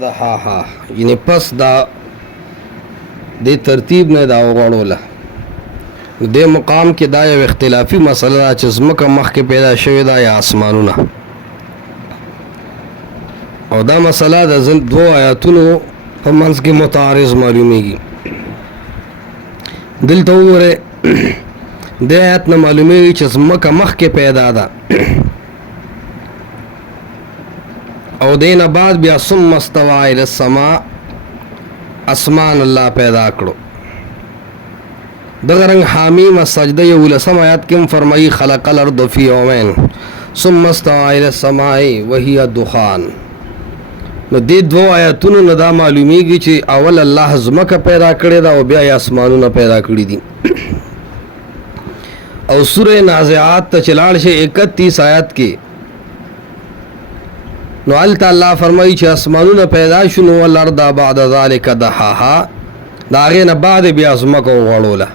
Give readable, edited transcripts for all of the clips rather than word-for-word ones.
ها یعنی پس دا د ترتیب نه دا وغوړوله د مقام کې دا یو اختلافي مسله ده چې ځمکه مخکې پیدا شوې ده یا اسمانونه او دا مسله د دوه آیاتونو په منځ کې متعارض معلومیږي. دلته وګوره د آیات نه معلومیږي چې ځمکه مخکې پیدا ده او دین بعد بیا ثم استوى الى السماء اسمان الله پیدا کړو. دغه رنگ حمیم سجده یو لسم آیات کې فرمایي خلق الارض فی یومین ثم استوى الى السماء وهي دخان. نو دې دوه آیاتونو نه دا معلومیږي چې اول الله ځمکه پیدا کړې ده او بیا یې اسمانونه پیدا کړي دي. او سوره نازعات ته چلاړ شي 31 آیات کې نو التا الله فرمایي چې اسمانونه پیدا شونه ولرد بعد ذلك دحاها دا غینه بعد بیا ځمکه وغوړوله.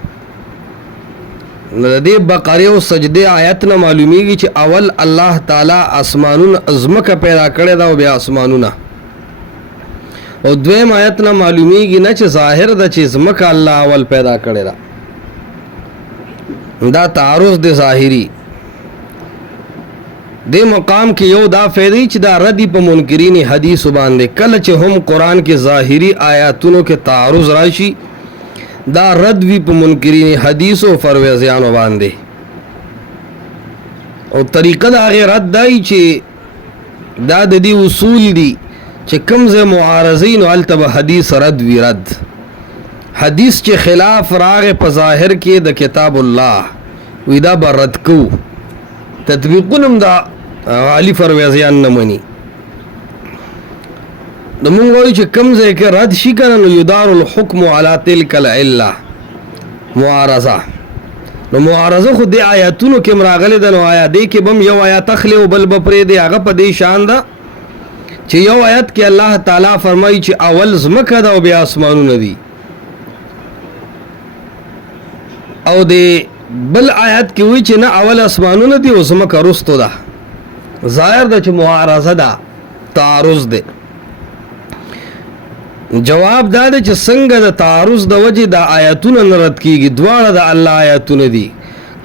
نو دې بقره او سجده آیت نه معلومیږي چې اول الله تعالی اسمانونه ځمکه پیدا کړې دا او بیا اسمانونه. او دویم آیت نه معلومیږي نه چې ظاهر د چې ځمکه الله اول پیدا کړې ده دا تعارض د ظاهری. دې مقام کې یو دا فائدې چې دا ردی په منکرین حدیث باندې کله چې هم قران کې ظاهری آیاتونو کې تعارض راشي دا رد وی په منکرین حدیث او فرویزیانو باندې. او طریقه دا غیر رد دی چې دا د دې اصول دي چې کمزه معارضین او التبه حدیث رد وی رد حدیث چې خلاف راغه په ظاهر کې د کتاب الله وی دا برد کو تطبیقونم دا علی فرویزیان نمانی د مونږ وایو چې کم ځای کې رد شي کنه نو یدار الحکم علی تلک العله معارضه. نو معارضه خو د آیاتونو کې مراغله ده نو آیا دې کې بم یو آیات تخلی او بل بپرې دی هغه په دې شان ده چې یو آیت کې الله تعالی فرمایي چې اول ځمکه ده او بیا اسمانونه دي او د بل آیات کې وی چې نه اول اسمانونه دي او ځمکه رستو ده. ظاهر ده چې معارضه ده تعارض ده. جواب دا ده چې څنګه د تعارض د وجه د آیاتونو نه رد کیږي دواړه د الله آیاتونه دي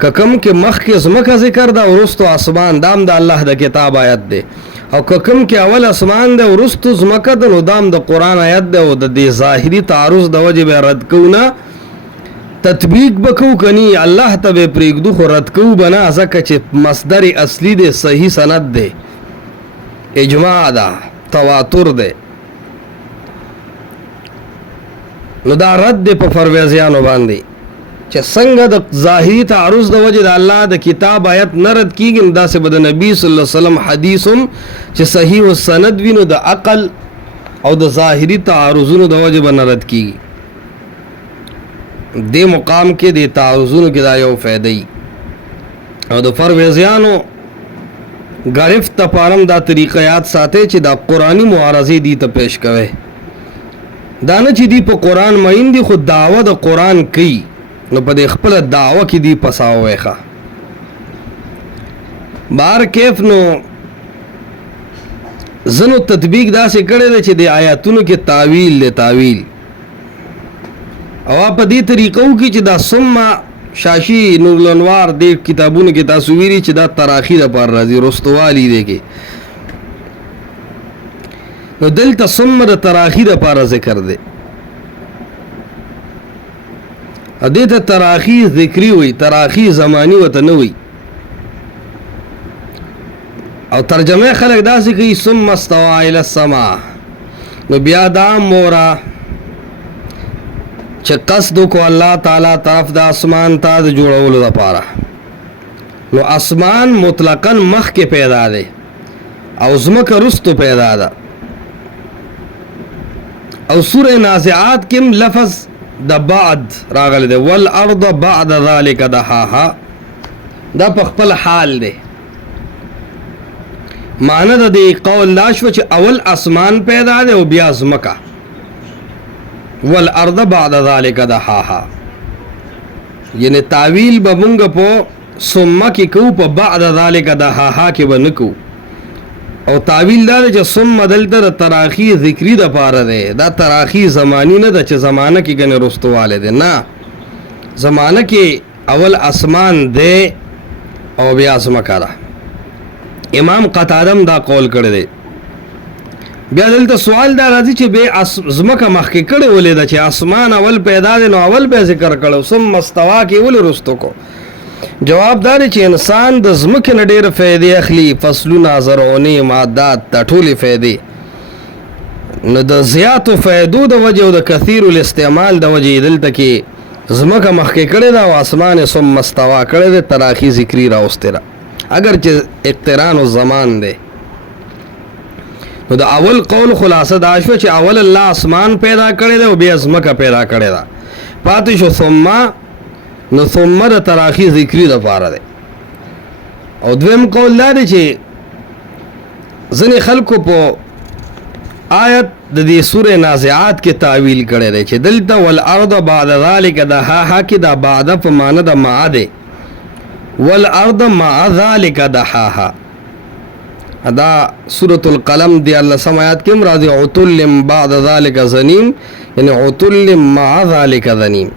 که کوم کې مخکې ځمکه ذکر ده او رستو اسمان دام د الله د کتاب آیت ده او که کوم کې اول اسمان ده او رستو ځمکه ده نو دام د قرآن آیت ده او د دې ظاهري تعارض د وجه به رد کوونه تطبیق بکو کنی الله ته پرېږدو خو رد کو بنا ځکه چې مصدر اصلي دی صحیح سند دی اجماع ده تواتر دی. نو دا رد دی په فرویزیانو باندې چې څنګه د ظاهري تعارض د وجه د الله د کتاب آیت نه رد کیږي نو داسې به د نبي صلی الله علیه وسلم حدیثم چې صحیح السند وي نو د عقل او د ظاهري تعارضونو د وجه به نه رد کیږي. دې مقام کې د تعارضونو کې دا یو فائدې او د فرویزیانو غرفت تپارم دا طریقه یاد ساتي چې دا قرآنی معارضې دي ته پیش کوي دا نه چې دی په قرآن مین دي خو دعوه د قرآن کوي نو په دې خپل دعوه کې دی پساوي ښه بار کیف نو زنو تطبیق دا سې کړی دی چې د آیاتونو کې تعویل له تعویل او په دې طریقو کې چې دا ثم شاشی نور الانوار د کتابونو کې تاسو ویری چې دا تراخی د پر راځي رستوالی دی کې نو دلته ثم د تراخی د پر ذکر دی ا دې ته تراخی ذکری وي تراخی زمانی وته نه وي او ترجمه خلک داسې کوي ثم استوى الى السماء نو بیا دا مورا چې قصد کو الله تعالی طرف د اسمان ته د جوړولو لپاره نو اسمان مطلقاً مخ کې پیدا دی او ځمکه رستو پیدا ده. او سوره نازعات کې لفظ د بعد راغلی دی والارض بعد ذلك دحاها دا په خپل حال دی معنی د دې قول لا شو چې اول اسمان پیدا دی او بیا ځمکه والارض بعد ذلك دحاها یعنی تعویل به مونږ په ثم کې کو په بعد ذلك دحاها کې به نکو او تعویل دا چې ثم دلته د تراخی ذکری د پاره ده. دا تراخی زمانی نه ده چې زمانه کې ګنې رستواله ده، نه، زمانه کې اول اسمان ده او بیا ځمکه ده. امام قتاده دا قول کړی دی. بیا دلته سوال دا راځي چې به ځمکه مخکې کړې ولې ده چې اسمان اول پیدا دی نو اول به ذکر کړو ثم استوا کې ولې رستو کو؟ جواب دا دی چې انسان د ځمکې نه ډېرې فایدې اخلي، فصلونه، زرعونې، مادات، دا ټولې فایدې. نو د زیاتو فایدو د وجې او د کثیر الاستعمال د وجې دلته کې ځمکه مخکې کړې ده او اسمان یې ثم استوا کړی دی، تراخي ذکري راوستې ده، اگر چې اقتران الزمان دی. نو د اول قول خلاصه دا شوه چې اول الله اسمان پیدا کړی دی او بیا ځمکه پیدا کړې ده. پاتې شو ثم، نو ثم د تراخی ذکری د پاره دی. او دویم قول دا دی چې ځینې خلکو په آیت د دې سورې نازعات کې تعویل کړی دی چې دلته والارض بعد ذلک دحاها کې دا بعد په معنی د مع دی، والارض مع ذلک دحاها. دا سورة القلم دی اللہ سمایات کم راضی عطل بعد ذلك زنیم، یعنی عطل مع ذلك زنیم.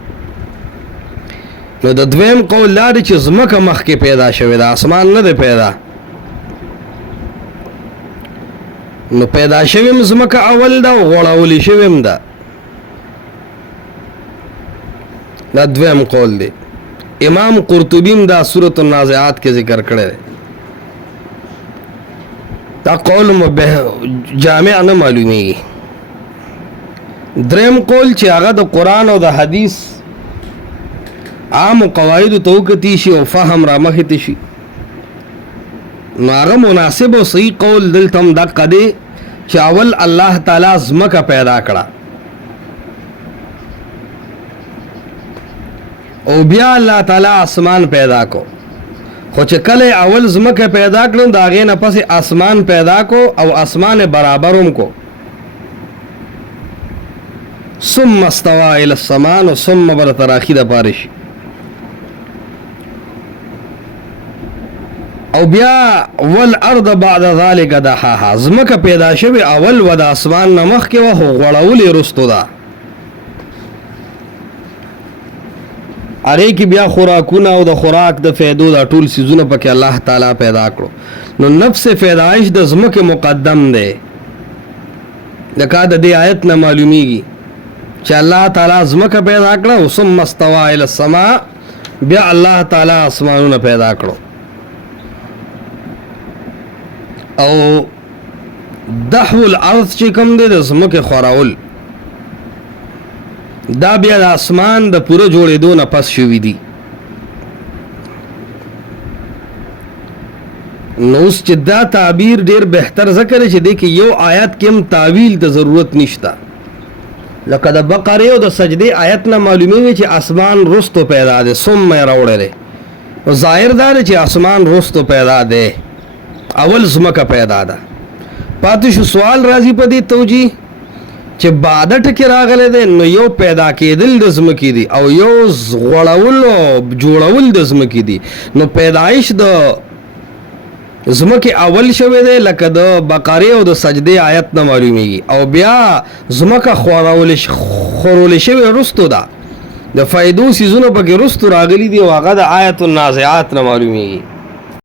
نو د دویم قول لاري چې ځمکه مخکې پیدا شوې ده، اسمان نه دی پیدا. نو پیدا شویم ځمکه اول ده او غوړولی شویم ده. دا دویم قول دی. امام قرطبیم دا سورة النازعات کې ذکر کړی دی. دا قول جامع نه معلومیږي. دریم قول چې هغه د قرآن او د حدیث عام قواعد ته وکتی شي او فهم را مخې شي، نو هغه مناسب او صحیح قول دلته هم دقه دی چې اول الله تعالی ځمکه پیدا کړه او بیا الله تعالی اسمان پیدا کو. خو چې کله اول ځمکه پیدا کړو د هغې نه پسې اسمان پیدا کو او اسمان برابر هم کو. ثم استوى الى السماء، نو ثم بر تراخی د پاره شي. او بیا والارض بعد ذلك دحاها، ځمکه پیدا شوې اول و د اسمان نه مخکې وه خو غوړولې رستو ده. هغې کې بیا خوراکونه او د خوراک د فیدو دا ټول څیزونه پکې الله تعالی پیدا کړو. نو نفس پیدایش د ځمکې مقدم دی. لکه د دې آیت نه معلومیږي چې الله تعالی ځمکه پیدا کړه او ثم استوى الى السماء، بیا الله تعالی اسمانونه پیدا کړو. او دحو الارض چې کوم دی د ځمکې خورول، دا بیا د اسمان د پوره جوړېدو نه پس شوي دي. نو اوس چې دا تعبیر ډېر بهتر ذکر چې دی کې یو آیت کې هم تعویل ته ضرورت نشته. لکه د بقرې او د سجدې آیت نه معلومیږي چې اسمان رستو پیدا دی، ثم یې راوړی دی. ظاهر دا دی چې اسمان رستو پیدا دی، اول ځمکه پیدا ده. پاتې شو سوال راځي په دې توجیه چې بعد ټکی راغلی دی، نو یو پیدا کېدل د ځمکې دي او یو غوړول او جوړول د ځمکې دي. نو پیدایش د ځمکې اول شوی دی لکه د بقرې او د سجدې آیت نه معلومیږي، او بیا ځمکه خورول شوې رستو ده، د فایدو څیزونه پکې رستو راغلي دي او هغه د آیت النازعات نه معلومیږي.